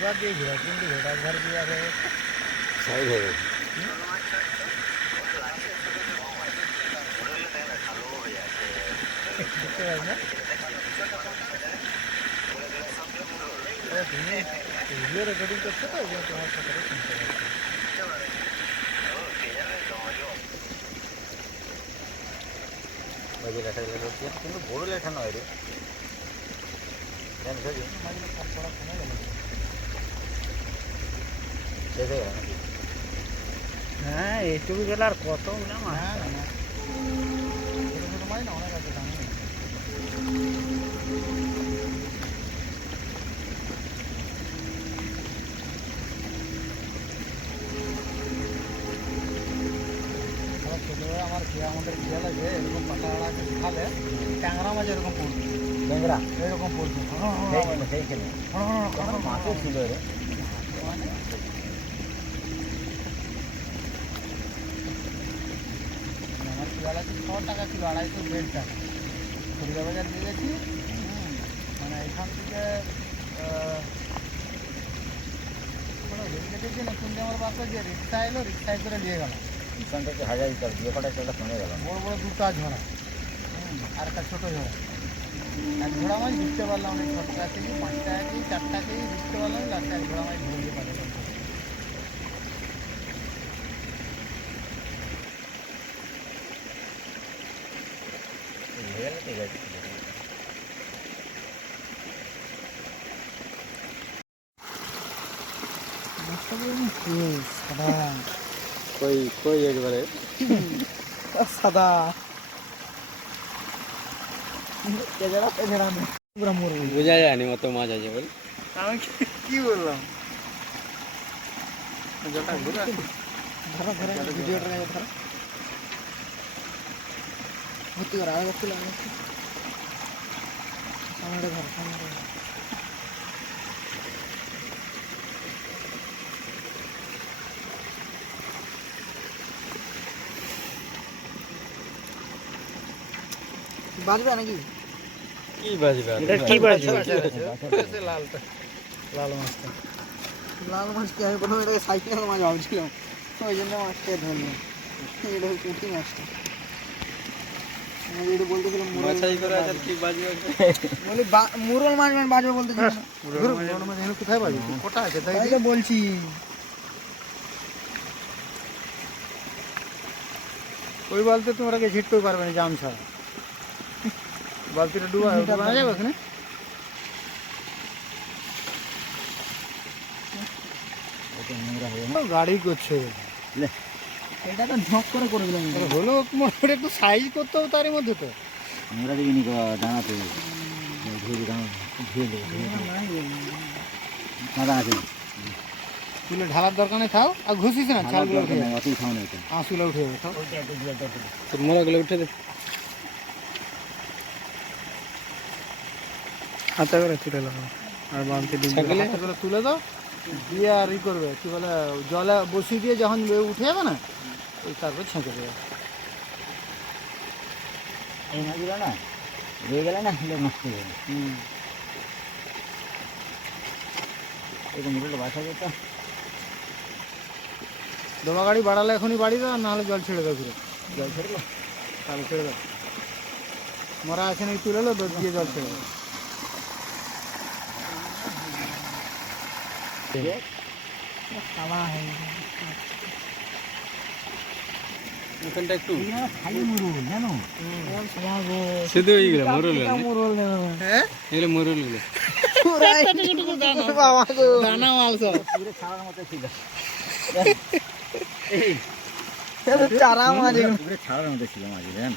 দুবার দিয়ে ঘোরা কিন্তু ঘোড়া ঘর দিয়ে আর। সাইড হয়ে গেছে। দেখতে পাই না? ও, তুমি ভিডিও রেকর্ডিং করছ তো তোমার কথাটা শুনতে পাচ্ছি। ওই যে লেখা লেখা হচ্ছে কিন্তু বড় লেখা নয় রে। জানিস কি মাঝে কম পড়া কমে গেল শেষ হয়ে এইটুকু গেলে আর কত না আমার আমাদের খেয়াল আছে এরকম পাতা খালে ট্যাংরা মাছ এরকম পড়তো ট্যাংরা? এরকম পড়তো হ্যাঁ, হ্যাঁ, হ্যাঁ, মাছও ছিল রে মানে আছে ছ টাকা কিলো আড়াইশো দেড় টাকা। খুচরা বাজার দিয়ে গেছি মানে এখান থেকে রেলগেটে যে নতুন আমার বাসে যে রিক্সা এলো রিক্সায় করে নিয়ে গেল এখান থেকে হাজার লিটার দিয়ে কটা একটা কমে গেল বড় বড় দুটা ঝোড়া আর একটা ছোটো ঝোড়া। এক ঝোড়া মাছ বুঝতে পারলাম না ছ টাকা কেজি পাঁচ টাকা কেজি চার টাকা কেজি বুঝতে পারলাম লাস্টে এক ঝোড়া মাছ ধরে পারলাম ঠিক কই কই একবারে সাদা বোঝা যায়নি মতো মাছ আছে বল আমি কি- বললাম ভিডিওটা ভর্তি করা আগে খুলে আগে সামনে ধরো সামনে ধরো বাজবে নাকি কি বাজবে এটা কি বাজবে? লালটা লাল মাছটা লাল মাছ কি আমি প্রথমে এটাকে সাইকেলের মাছ ভাবছিলাম ওই জন্য মাছটা ধরলাম এটা হচ্ছে পুঁটি মাছটা বলছি। ওই বালতি তোমরা কে ঝিটতে পারবে না জাম ছাড়া? বালতিটা ডুবা ডুবানো যাবে। ওখানে গাড়ি করছে। এটা তো ঝক করে করে দিলাম হলো মোটামুটি একটু সাইজ করতে হবে তারই মধ্যে তো। আমরা যদি নি দাঁড়াতে। ধুয়ে দাঁড়া ধুয়ে দেবো আছে তুলে ঢালার দরকার নেই খাও। আর ঘুষিস না ছালগুলো উঠে যাবে অতই খাও না এটা। আঁশুগুলো উঠে যাবে খাও। তোর মোড়াগুলো উঠে দে। হাতে করে তুলে লাগাও আর বালতি ডিম তুলে দাও দিয়ে আর ই করবে কি বলে জলে বসিয়ে দিয়ে যখন উঠে যাবে না ওই তারপর ছেঁকে দেবে। এই মাছগুলো না রয়ে গেলে না হলে নষ্ট হয়ে যাবে। হুম। এরকম মোটরটা বাসা যেত দোবা গাড়ি বাড়ালে এখনই বাড়ি দাও নাহলে জল ছেড়ে দাও ঘুরে। জল ছেড়ে দাও। তাহলে ছেড়ে দাও। মরা আছে নাকি তুলে এলো দিয়ে জল ছেড়ে দাও। ওখানটা একটু? খালি মুরুল জানো শুধু এইগুলো মরুল মুরুল হ্যাঁ এগুলো মতো ছিল চারা মাঝে ছাড়ার মতো ছিল মাঝে জানেন?